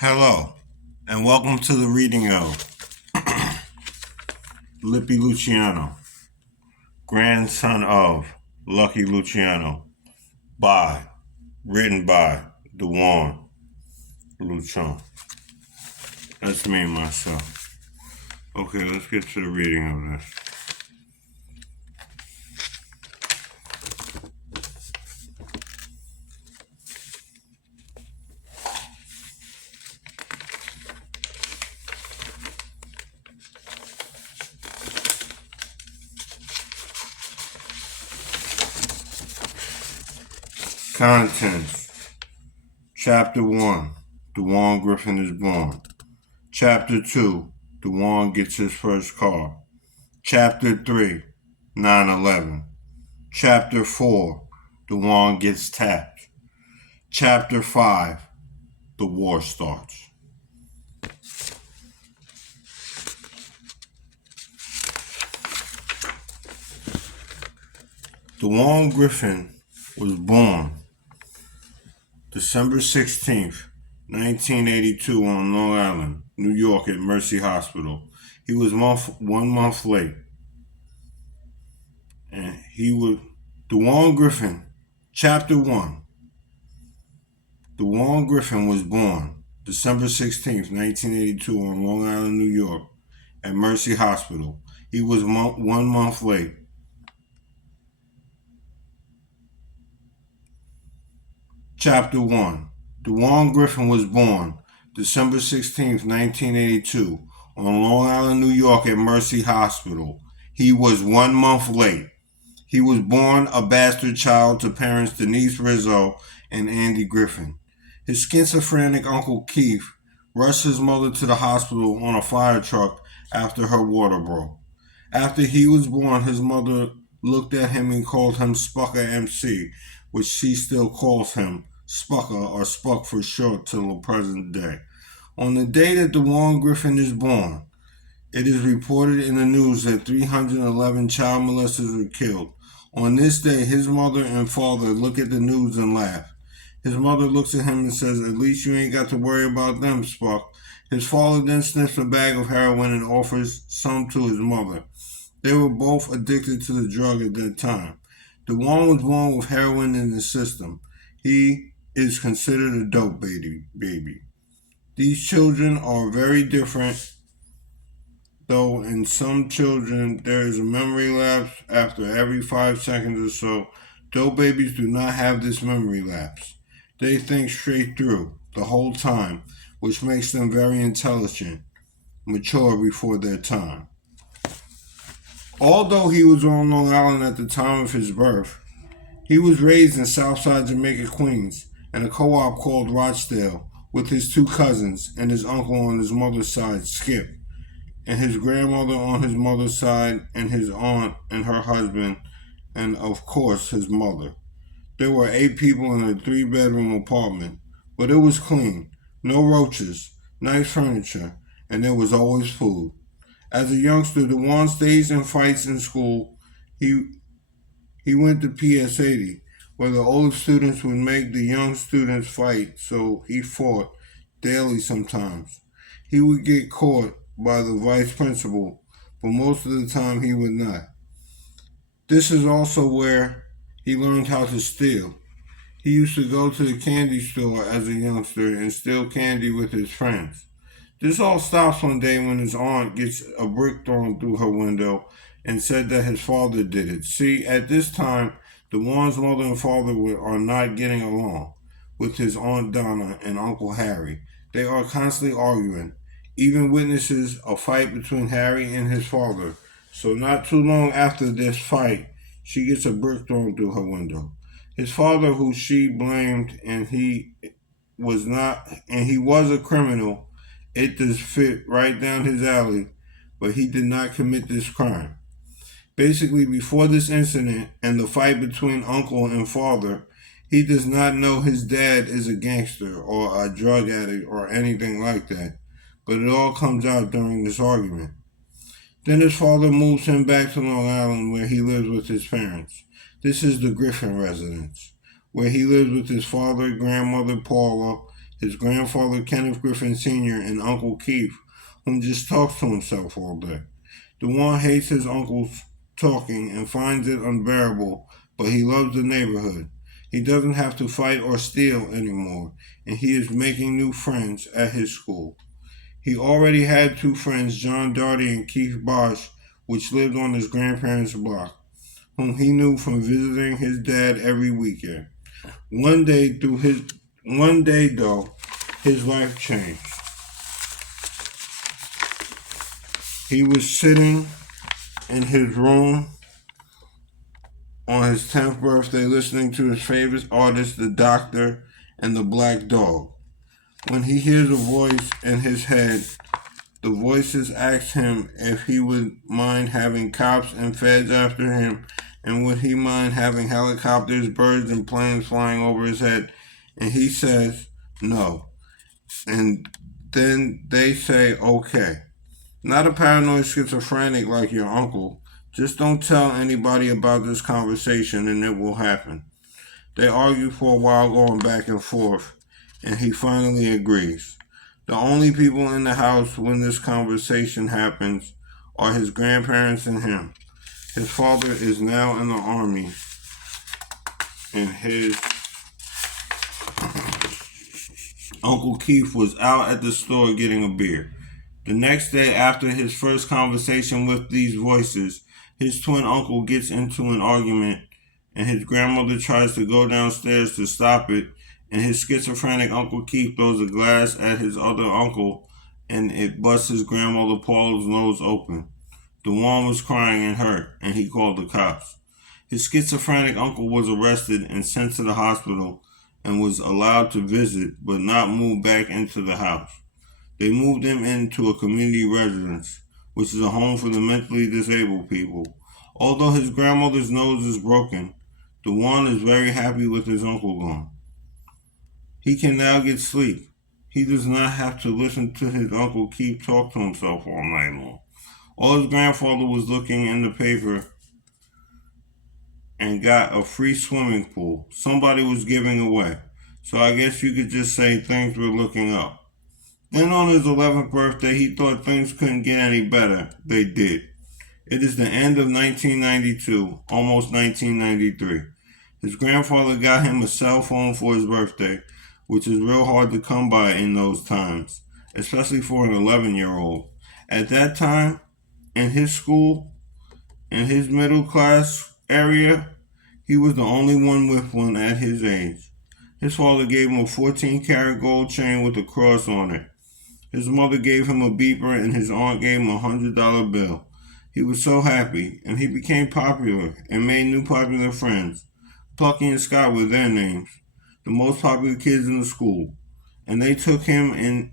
Hello, and welcome to the reading of Lippy Luciano, grandson of Lucky Luciano, written by DeJuan Lucian. That's me and myself. Okay, let's get to the reading of this. Contents. Chapter 1, DeJuan Griffin is born. Chapter 2, DeJuan gets his first car. Chapter 3, 9/11. Chapter 4, DeJuan gets tapped. Chapter 5, the war starts. DeJuan Griffin was born December 16th, 1982 on Long Island, New York at Mercy Hospital. He was 1 month late. And DeJuan Griffin, Chapter 1. DeJuan Griffin was born December 16th, 1982 on Long Island, New York at Mercy Hospital. He was 1 month late. Chapter 1. DeJuan Griffin was born December 16th, 1982 on Long Island, New York at Mercy Hospital. He was 1 month late. He was born a bastard child to parents Denise Rizzo and Andy Griffin. His schizophrenic Uncle Keith rushed his mother to the hospital on a fire truck after her water broke. After he was born, his mother looked at him and called him Spucker MC, which she still calls him Spucker or Spuck for short till the present day. On the day that DeJuan Griffin is born, it is reported in the news that 311 child molesters were killed. On this day, his mother and father look at the news and laugh. His mother looks at him and says, "At least you ain't got to worry about them, Spuck." His father then sniffs a bag of heroin and offers some to his mother. They were both addicted to the drug at that time. DeJuan was born with heroin in his system. He is considered a dope baby. These children are very different, though in some children there is a memory lapse after every 5 seconds or so. Dope babies do not have this memory lapse. They think straight through the whole time, which makes them very intelligent, mature before their time. Although he was on Long Island at the time of his birth, he was raised in Southside Jamaica, Queens, in a co-op called Rochdale, with his 2 cousins and his uncle on his mother's side, Skip, and his grandmother on his mother's side, and his aunt and her husband, and of course his mother. There were 8 people in a 3-bedroom apartment, but it was clean, no roaches, nice furniture, and there was always food. As a youngster, DeJuan stays and fights in school. He went to PS 80, where the older students would make the young students fight, so he fought daily sometimes. He would get caught by the vice principal, but most of the time he would not. This is also where he learned how to steal. He used to go to the candy store as a youngster and steal candy with his friends. This all stops one day when his aunt gets a brick thrown through her window and said that his father did it. See, at this time, DeJuan's mother and father are not getting along with his Aunt Donna and Uncle Harry. They are constantly arguing. Even witnesses a fight between Harry and his father. So not too long after this fight, she gets a brick thrown through her window. His father, who she blamed, and he was a criminal, it does fit right down his alley, but he did not commit this crime. Basically, before this incident and the fight between uncle and father, he does not know his dad is a gangster or a drug addict or anything like that, but it all comes out during this argument. Then his father moves him back to Long Island, where he lives with his parents. This is the Griffin residence, where he lives with his father, grandmother, Paula, his grandfather Kenneth Griffin Sr., and Uncle Keith, whom just talks to himself all day. DeJuan hates his uncle's talking and finds it unbearable, but he loves the neighborhood. He doesn't have to fight or steal anymore, and he is making new friends at his school. He already had two friends, John Darty and Keith Bosch, which lived on his grandparents' block, whom he knew from visiting his dad every weekend. One day, though, his life changed. He was sitting in his room on his 10th birthday listening to his favorite artists, The Doctor and the Black Dog. When he hears a voice in his head, the voices ask him if he would mind having cops and feds after him, and would he mind having helicopters, birds, and planes flying over his head, and he says no. And then they say, okay. Not a paranoid schizophrenic like your uncle. Just don't tell anybody about this conversation and it will happen. They argue for a while, going back and forth, and he finally agrees. The only people in the house when this conversation happens are his grandparents and him. His father is now in the army, and his Uncle Keith was out at the store getting a beer. The next day, after his first conversation with these voices, his twin uncle gets into an argument, and his grandmother tries to go downstairs to stop it, and his schizophrenic Uncle Keith throws a glass at his other uncle, and it busts his grandmother Paula's nose open. DeJuan was crying and hurt, and he called the cops. His schizophrenic uncle was arrested and sent to the hospital and was allowed to visit, but not move back into the house. They moved him into a community residence, which is a home for the mentally disabled people. Although his grandmother's nose is broken, DeJuan is very happy with his uncle gone. He can now get sleep. He does not have to listen to his Uncle Keith talk to himself all night long. All his grandfather was looking in the paper and got a free swimming pool somebody was giving away. So I guess you could just say things were looking up. Then on his 11th birthday, he thought things couldn't get any better. They did. It is the end of 1992, almost 1993. His grandfather got him a cell phone for his birthday, which is real hard to come by in those times, especially for an 11-year-old. At that time, in his school, in his middle class area, he was the only one with one at his age. His father gave him a 14-karat gold chain with a cross on it. His mother gave him a beeper, and his aunt gave him a $100 bill. He was so happy, and he became popular and made new popular friends. Plucky and Scott were their names, the most popular kids in the school. And they took him in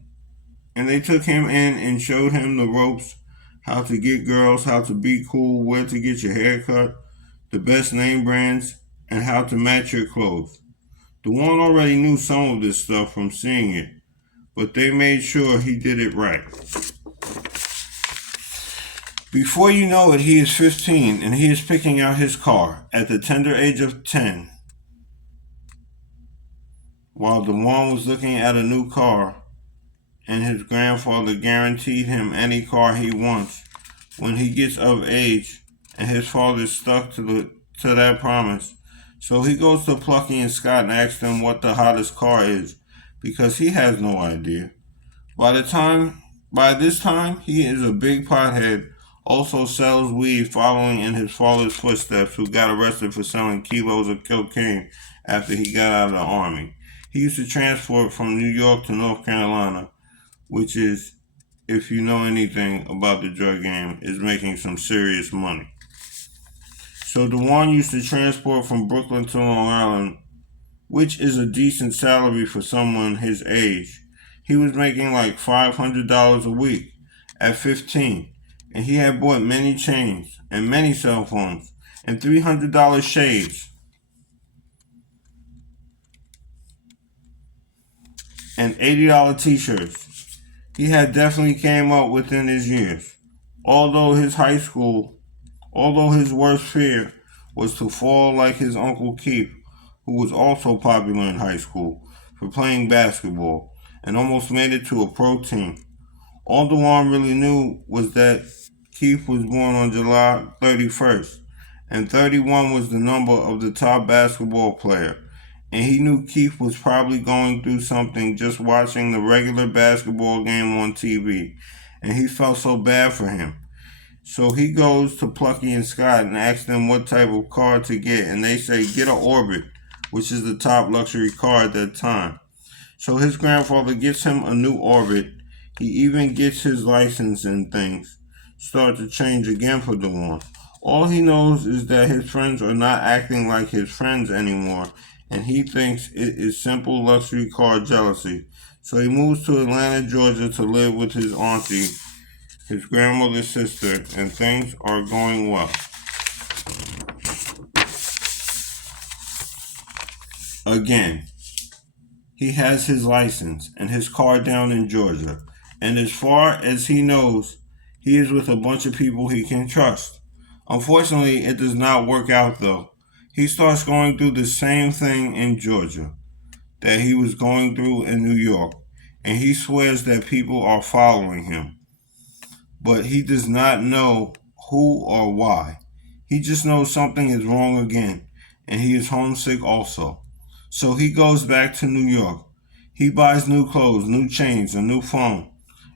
and showed him the ropes, how to get girls, how to be cool, where to get your hair cut, the best name brands, and how to match your clothes. DeJuan already knew some of this stuff from seeing it, but they made sure he did it right. Before you know it, he is 15 and he is picking out his car at the tender age of 10. While DeJuan was looking at a new car, and his grandfather guaranteed him any car he wants when he gets of age, and his father stuck to that promise. So he goes to Plucky and Scott and asks them what the hottest car is, because he has no idea. By this time, he is a big pothead, also sells weed, following in his father's footsteps, who got arrested for selling kilos of cocaine after he got out of the army. He used to transport from New York to North Carolina, which is, if you know anything about the drug game, is making some serious money. So DeJuan used to transport from Brooklyn to Long Island, which is a decent salary for someone his age. He was making like $500 a week at 15, and he had bought many chains and many cell phones and $300 shades and $80 t-shirts. He had definitely came up within his years. Although his worst fear was to fall like his Uncle Keith, who was also popular in high school for playing basketball. and almost made it to a pro team. All DeJuan really knew was that Keith was born on July 31st, and 31 was the number of the top basketball player. And he knew Keith was probably going through something just watching the regular basketball game on TV, and he felt so bad for him. So he goes to Plucky and Scott and asks them what type of car to get, and they say get an Orbit, which is the top luxury car at that time. So his grandfather gets him a new Orbit. He even gets his license, and things start to change again for DeJuan. All he knows is that his friends are not acting like his friends anymore, and he thinks it is simple luxury car jealousy. So he moves to Atlanta, Georgia to live with his auntie, his grandmother's sister, and things are going well. Again, he has his license and his car down in Georgia, and as far as he knows, he is with a bunch of people he can trust. Unfortunately, it does not work out though. He starts going through the same thing in Georgia that he was going through in New York, and he swears that people are following him. But he does not know who or why. He just knows something is wrong again, and he is homesick also. So he goes back to New York. He buys new clothes, new chains, a new phone,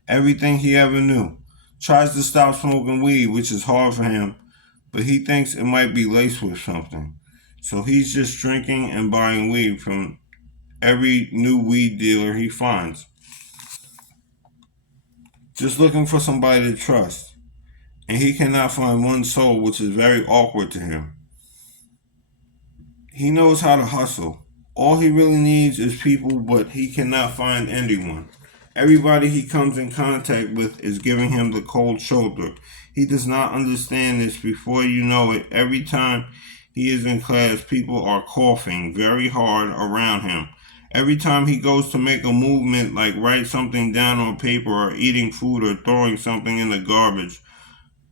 everything he ever knew. Tries to stop smoking weed, which is hard for him, but he thinks it might be laced with something. So he's just drinking and buying weed from every new weed dealer he finds. Just looking for somebody to trust. And he cannot find one soul, which is very awkward to him. He knows how to hustle. All he really needs is people, but he cannot find anyone. Everybody he comes in contact with is giving him the cold shoulder. He does not understand this. Before you know it, every time he is in class, people are coughing very hard around him. Every time he goes to make a movement, like write something down on paper or eating food or throwing something in the garbage,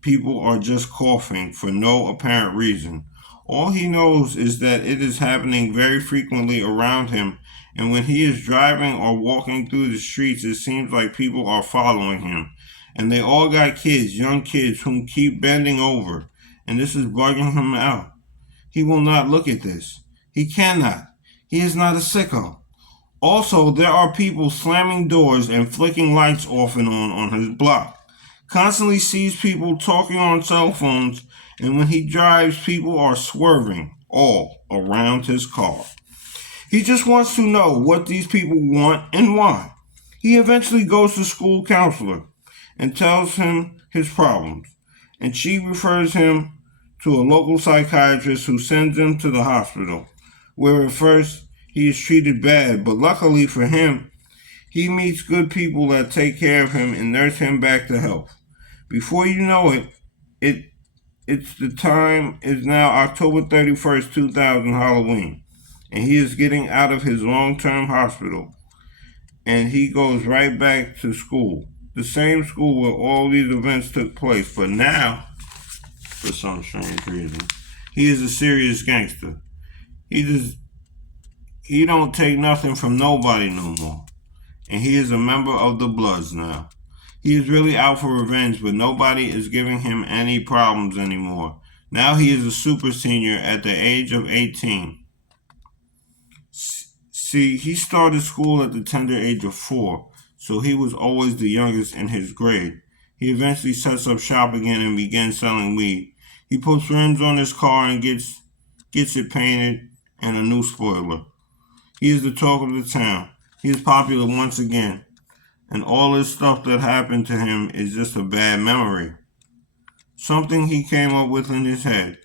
people are just coughing for no apparent reason. All he knows is that it is happening very frequently around him, and when he is driving or walking through the streets, it seems like people are following him. And they all got kids, young kids, whom keep bending over, and this is bugging him out. He will not look at this. He cannot. He is not a sicko. Also, there are people slamming doors and flicking lights off and on his block. Constantly sees people talking on cell phones, and when he drives, people are swerving all around his car. He just wants to know what these people want and why. He eventually goes to school counselor and tells him his problems, and she refers him to a local psychiatrist who sends him to the hospital, where at first he is treated bad, but luckily for him, he meets good people that take care of him and nurse him back to health. Before you know it, it's the time is now October 31st, 2000, Halloween, and he is getting out of his long-term hospital, and he goes right back to school, the same school where all these events took place, but now, for some strange reason, he is a serious gangster. He don't take nothing from nobody no more, and he is a member of the Bloods now. He is really out for revenge, but nobody is giving him any problems anymore. Now he is a super senior at the age of 18. See, he started school at the tender age of 4, so he was always the youngest in his grade. He eventually sets up shop again and begins selling weed. He puts rims on his car and gets it painted and a new spoiler. He is the talk of the town. He is popular once again. And all this stuff that happened to him is just a bad memory. Something he came up with in his head.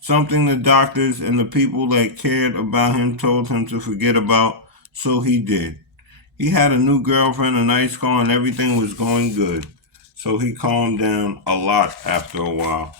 Something the doctors and the people that cared about him told him to forget about, so he did. He had a new girlfriend, a nice car, and everything was going good. So he calmed down a lot after a while.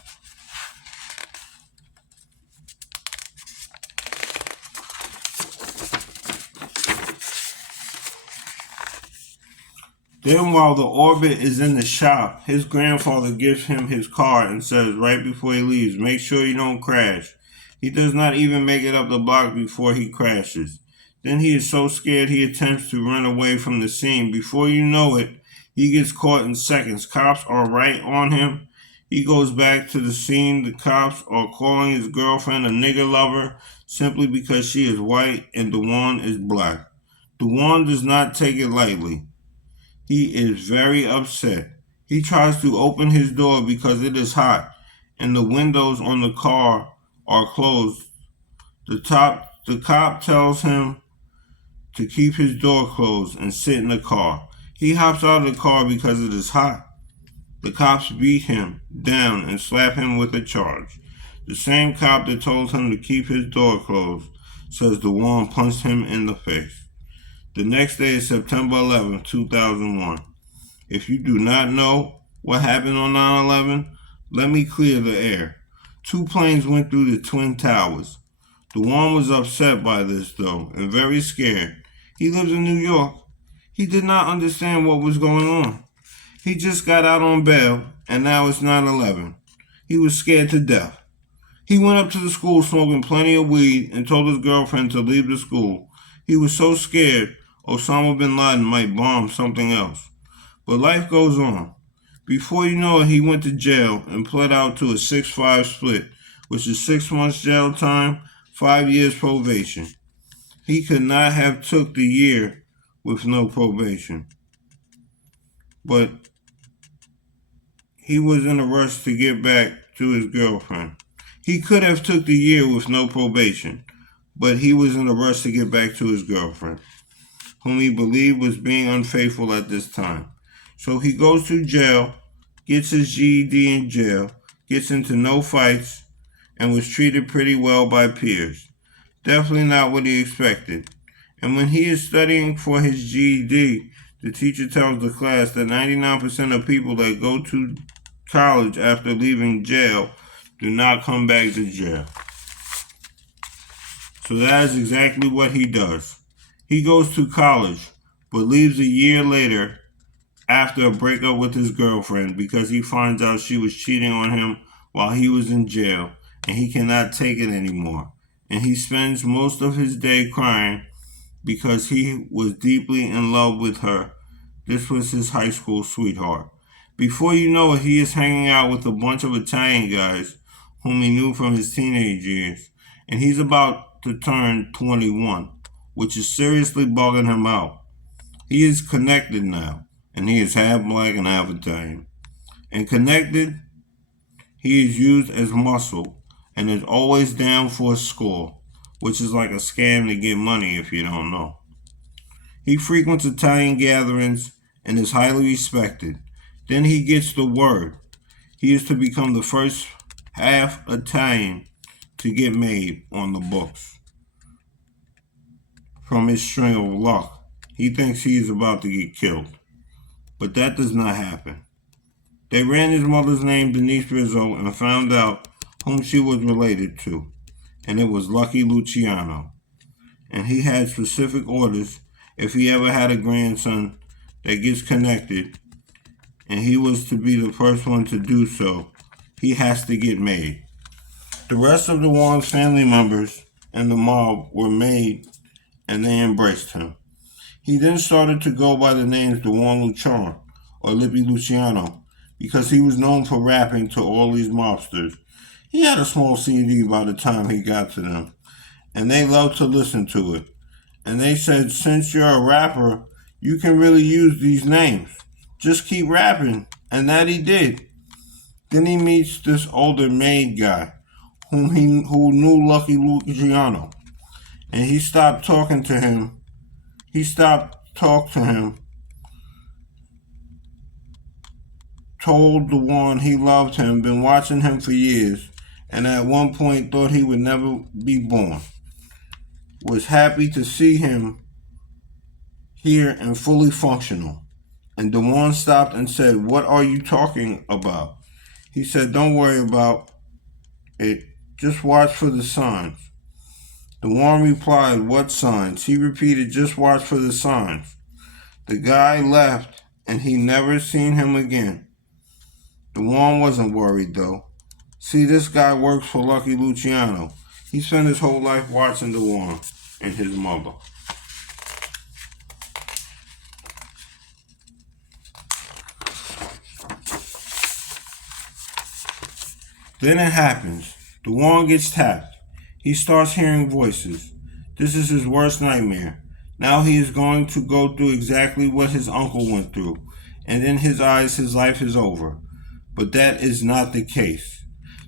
Then while the Orbit is in the shop, his grandfather gives him his car and says right before he leaves, make sure you don't crash. He does not even make it up the block before he crashes. Then he is so scared he attempts to run away from the scene. Before you know it, he gets caught in seconds. Cops are right on him. He goes back to the scene. The cops are calling his girlfriend a nigger lover simply because she is white and DeJuan is black. DeJuan does not take it lightly. He is very upset. He tries to open his door because it is hot and the windows on the car are closed. The cop tells him to keep his door closed and sit in the car. He hops out of the car because it is hot. The cops beat him down and slap him with a charge. The same cop that told him to keep his door closed says DeJuan punched him in the face. The next day is September 11, 2001. If you do not know what happened on 9/11, let me clear the air. 2 planes went through the Twin Towers. DeJuan was upset by this, though, and very scared. He lives in New York. He did not understand what was going on. He just got out on bail, and now it's 9/11. He was scared to death. He went up to the school smoking plenty of weed and told his girlfriend to leave the school. He was so scared Osama bin Laden might bomb something else. But life goes on. Before you know it, he went to jail and pled out to a 6-5 split, which is 6 months jail time, 5 years probation. He could not have took the year with no probation. But he was in a rush to get back to his girlfriend. He could have took the year with no probation, but he was in a rush to get back to his girlfriend, whom he believed was being unfaithful at this time. So he goes to jail, gets his GED in jail, gets into no fights, and was treated pretty well by peers. Definitely not what he expected. And when he is studying for his GED, the teacher tells the class that 99% of people that go to college after leaving jail do not come back to jail. So that is exactly what he does. He goes to college, but leaves a year later after a breakup with his girlfriend because he finds out she was cheating on him while he was in jail, and he cannot take it anymore. And he spends most of his day crying because he was deeply in love with her. This was his high school sweetheart. Before you know it, he is hanging out with a bunch of Italian guys whom he knew from his teenage years, and he's about to turn 21, which is seriously bugging him out. He is connected now, and he is half black and half Italian. And connected, he is used as muscle and is always down for a score, which is like a scam to get money if you don't know. He frequents Italian gatherings and is highly respected. Then he gets the word. He is to become the first half Italian to get made on the books. From his string of luck, he thinks he is about to get killed. But that does not happen. They ran his mother's name Denise Rizzo and found out whom she was related to, and it was Lucky Luciano. And he had specific orders if he ever had a grandson that gets connected, and he was to be the first one to do so, he has to get made. The rest of DeJuan's family members and the mob were made, and they embraced him. He then started to go by the names DeJuan Lucian or Lippy Luciano because he was known for rapping to all these mobsters. He had a small CD by the time he got to them, and they loved to listen to it. And they said, since you're a rapper, you can really use these names. Just keep rapping. And that he did. Then he meets this older maid guy who knew Lucky Luciano. And he stopped talking to him. Told DeJuan he loved him, been watching him for years, and at one point thought he would never be born. Was happy to see him here and fully functional. And DeJuan stopped and said, "What are you talking about?" He said, "Don't worry about it. Just watch for the signs." DeJuan replied, "What signs?" He repeated, "Just watch for the signs." The guy left, and he never seen him again. DeJuan wasn't worried, though. See, this guy works for Lucky Luciano. He spent his whole life watching DeJuan and his mother. Then it happens. DeJuan gets tapped. He starts hearing voices. This is his worst nightmare. Now he is going to go through exactly what his uncle went through, and in his eyes his life is over. But that is not the case.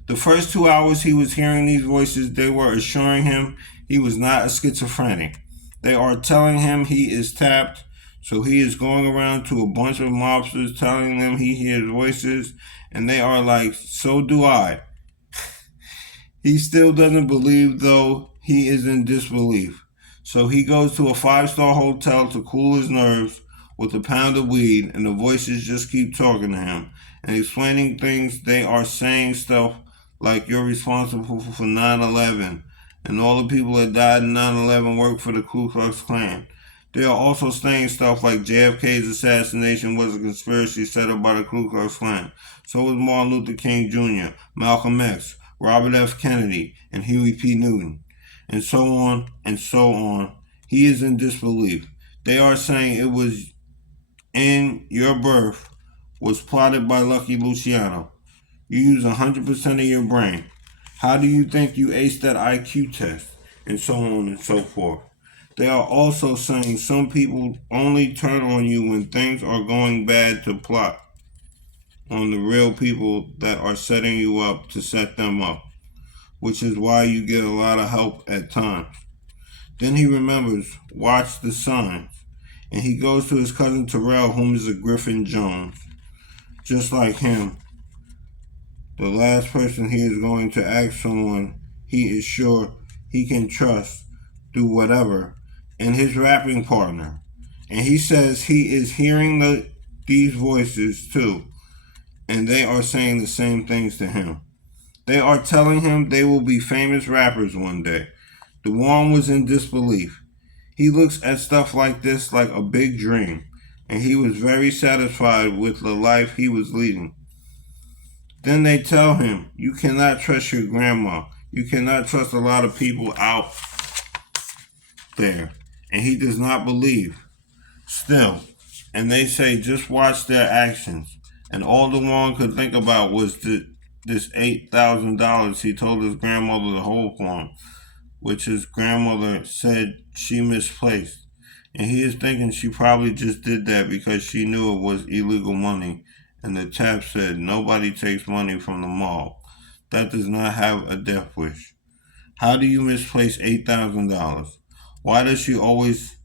The first 2 hours he was hearing these voices, they were assuring him he was not a schizophrenic. They are telling him he is tapped, so he is going around to a bunch of mobsters telling them he hears voices, and they are like, so do I. He still doesn't believe, though. He is in disbelief. So he goes to a 5-star hotel to cool his nerves with a pound of weed, and the voices just keep talking to him and explaining things. They are saying stuff like, you're responsible for 9/11, and all the people that died in 9/11 work for the Ku Klux Klan. They are also saying stuff like JFK's assassination was a conspiracy set up by the Ku Klux Klan. So was Martin Luther King Jr., Malcolm X, Robert F. Kennedy, and Huey P. Newton, and so on and so on. He is in disbelief. They are saying it was in your birth was plotted by Lucky Luciano. You use 100% of your brain. How do you think you aced that IQ test? And so on and so forth. They are also saying some people only turn on you when things are going bad to plot on the real people that are setting you up to set them up, which is why you get a lot of help at times. Then he remembers, watch the signs, and he goes to his cousin Terrell, whom is a Griffin Jones. Just like him, the last person he is going to ask someone he is sure he can trust do whatever, and his rapping partner. And he says he is hearing these voices too, and they are saying the same things to him. They are telling him they will be famous rappers one day. DeJuan was in disbelief. He looks at stuff like this like a big dream, and he was very satisfied with the life he was leading. Then they tell him, you cannot trust your grandma. You cannot trust a lot of people out there. And he does not believe. Still, and they say, just watch their actions. And all DeJuan could think about was this $8,000 he told his grandmother to hold for him, which his grandmother said she misplaced. And he is thinking she probably just did that because she knew it was illegal money. And the tap said, nobody takes money from the mall. That does not have a death wish. How do you misplace $8,000? Why does she always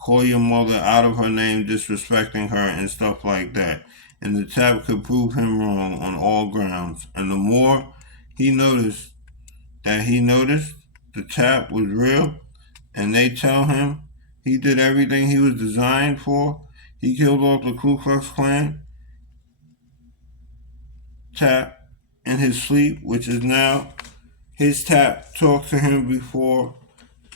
call your mother out of her name, disrespecting her and stuff like that? And the tap could prove him wrong on all grounds. And the more he noticed the tap was real, and they tell him he did everything he was designed for. He killed off the Ku Klux Klan. Tap in his sleep, which is now his tap talked to him before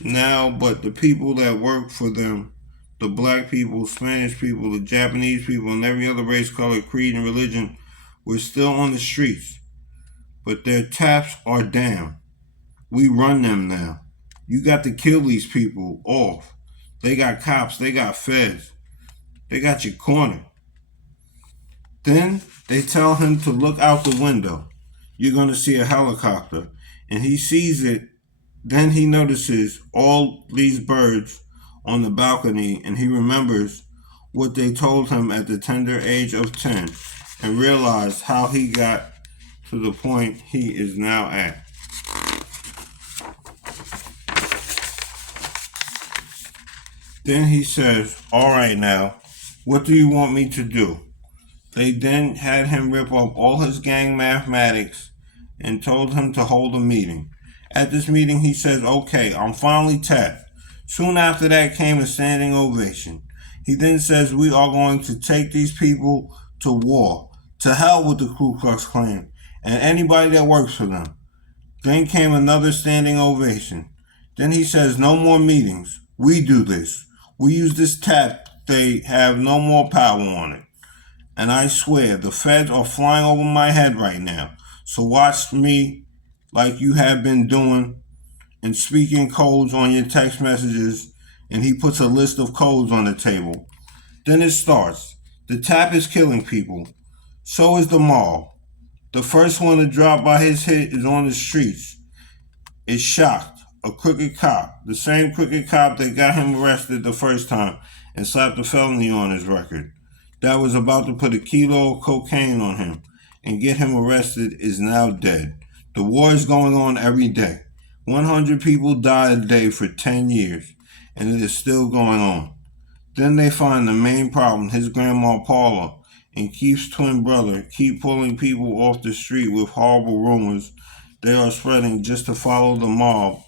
now, but the people that work for them, the black people, Spanish people, the Japanese people, and every other race, color, creed, and religion were still on the streets. But their taps are down. We run them now. You got to kill these people off. They got cops, they got feds. They got you cornered. Then they tell him to look out the window. You're going to see a helicopter. And he sees it. Then he notices all these birds on the balcony, and he remembers what they told him at the tender age of 10 and realized how he got to the point he is now at. Then he says, all right now, what do you want me to do? They then had him rip up all his gang mathematics and told him to hold a meeting. At this meeting, he says, okay, I'm finally tapped. Soon after that came a standing ovation. He then says, we are going to take these people to war. To hell with the Ku Klux Klan and anybody that works for them. Then came another standing ovation. Then he says, no more meetings. We do this. We use this tap. They have no more power on it. And I swear, the feds are flying over my head right now. So watch me like you have been doing and speaking codes on your text messages. And he puts a list of codes on the table. Then it starts. The tap is killing people. So is the mall. The first one to drop by his hit is on the streets. Is shocked. A crooked cop. The same crooked cop that got him arrested the first time and slapped a felony on his record. That was about to put a kilo of cocaine on him and get him arrested is now dead. The war is going on every day. 100 people die a day for 10 years, and it is still going on. Then they find the main problem, his grandma Paula, and Keith's twin brother keep pulling people off the street with horrible rumors they are spreading just to follow the mob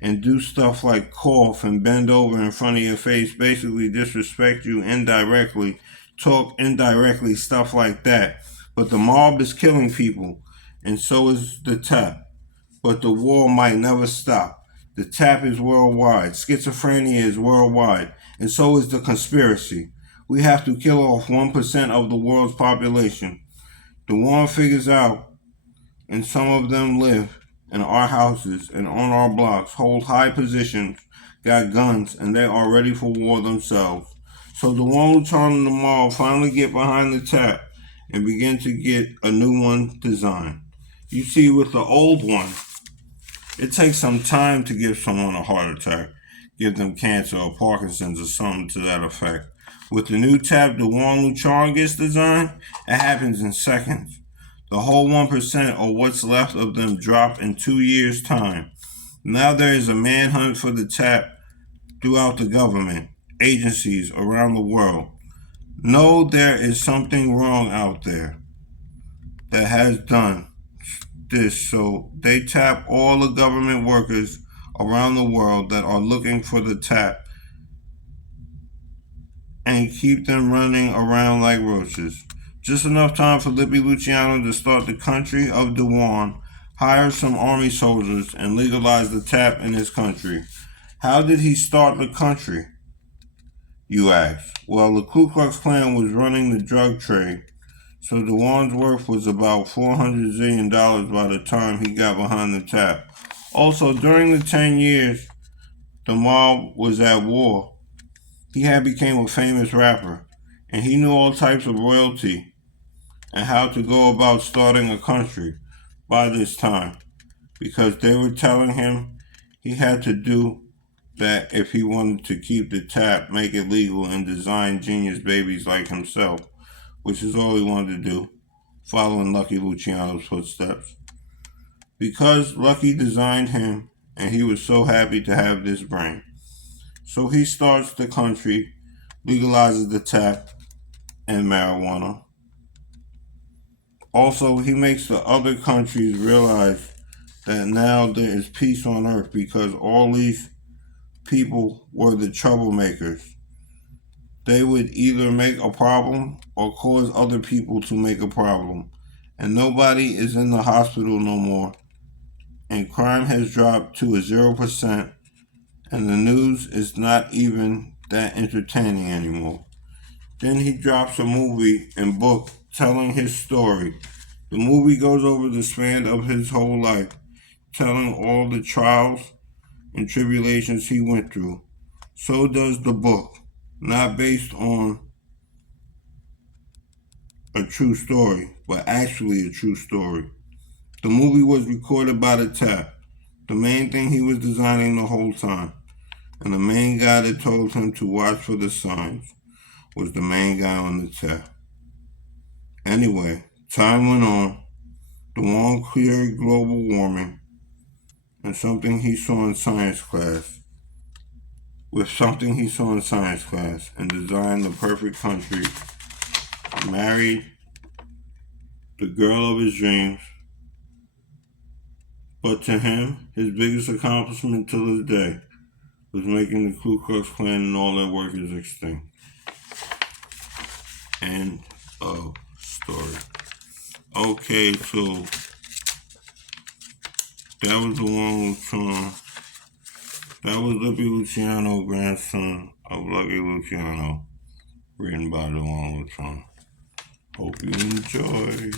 and do stuff like cough and bend over in front of your face, basically disrespect you indirectly, talk indirectly, stuff like that. But the mob is killing people, and so is the tap. But the war might never stop. The tap is worldwide. Schizophrenia is worldwide, and so is the conspiracy. We have to kill off 1% of the world's population. DeJuan figures out, and some of them live in our houses and on our blocks, hold high positions, got guns, and they are ready for war themselves. So DeJuan Luciano and the mob finally get behind the tap and begin to get a new one designed. You see, with the old one, it takes some time to give someone a heart attack, give them cancer or Parkinson's or something to that effect. With the new tap DeJuan Luciano gets designed, it happens in seconds. The whole 1% or what's left of them drop in 2 years' time. Now there is a manhunt for the tap throughout the government, agencies around the world. Know there is something wrong out there that has done this, so they tap all the government workers around the world that are looking for the tap and keep them running around like roaches. Just enough time for Lippy Luciano to start the country of DeJuan, hire some army soldiers, and legalize the tap in his country. How did he start the country, you ask? Well, the Ku Klux Klan was running the drug trade, so DeJuan's worth was about $400 zillion by the time he got behind the tap. Also, during the 10 years the mob was at war, he had become a famous rapper, and he knew all types of royalty and how to go about starting a country by this time, because they were telling him he had to do that if he wanted to keep the tap, make it legal, and design genius babies like himself, which is all he wanted to do, following Lucky Luciano's footsteps. Because Lucky designed him, and he was so happy to have this brain. So he starts the country, legalizes the tap and marijuana. Also, he makes the other countries realize that now there is peace on earth because all these people were the troublemakers. They would either make a problem or cause other people to make a problem. And nobody is in the hospital no more. And crime has dropped to a 0%. And the news is not even that entertaining anymore. Then he drops a movie and book telling his story. The movie goes over the span of his whole life, telling all the trials and tribulations he went through. So does the book, not based on a true story, but actually a true story. The movie was recorded by the tap, the main thing he was designing the whole time. And the main guy that told him to watch for the signs was the main guy on the tap. Anyway, time went on. DeJuan cleared global warming and something he saw in science class. And designed the perfect country. Married the girl of his dreams. But to him, his biggest accomplishment till this day was making the Ku Klux Klan and all their workers extinct. End of story. Okay, so that was DeJuan Luciano. That was Lippy Luciano, grandson of Lucky Luciano, written by DeJuan Luciano. Hope you enjoy.